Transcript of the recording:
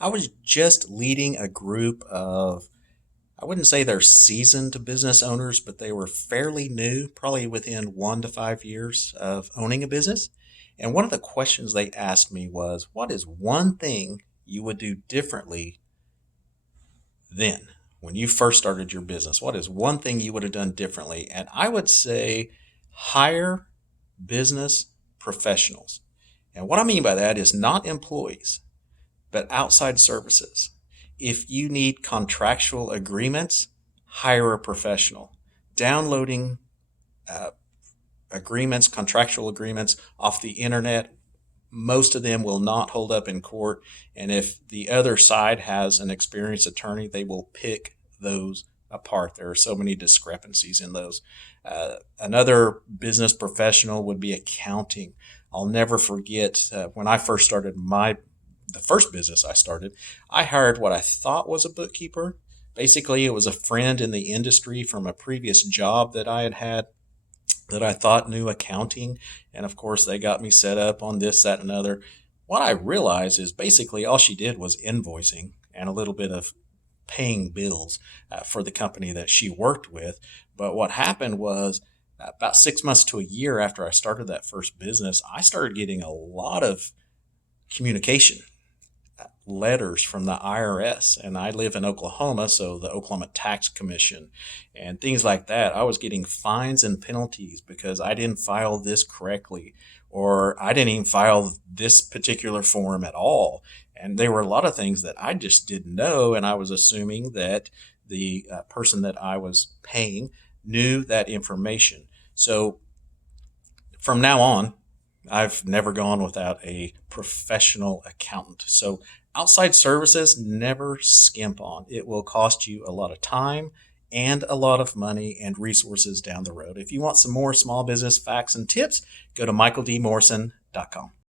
I was just leading a group of, I wouldn't say they're seasoned business owners, but they were fairly new, probably within 1 to 5 years of owning a business. And one of the questions they asked me was, what is one thing you would do differently then when you first started your business? What is one thing you would have done differently? And I would say hire business professionals. And what I mean by that is not employees, but outside services. If you need contractual agreements, hire a professional. Downloading uh, agreements, contractual agreements off the internet, most of them will not hold up in court. And if the other side has an experienced attorney, they will pick those apart. There are so many discrepancies in those. Another business professional would be accounting. I'll never forget when I first started the first business I started, I hired what I thought was a bookkeeper. Basically, it was a friend in the industry from a previous job that I had had that I thought knew accounting. And of course, they got me set up on this, that, and another. What I realized is basically all she did was invoicing and a little bit of paying bills for the company that she worked with. But what happened was about 6 months to a year after I started that first business, I started getting a lot of communication letters from the IRS. And I live in Oklahoma, so the Oklahoma Tax Commission and things like that. I was getting fines and penalties because I didn't file this correctly, or I didn't even file this particular form at all. And there were a lot of things that I just didn't know. And I was assuming that the person that I was paying knew that information. So from now on, I've never gone without a professional accountant. So outside services, never skimp on. It will cost you a lot of time and a lot of money and resources down the road. If you want some more small business facts and tips, go to michaeldmorrison.com.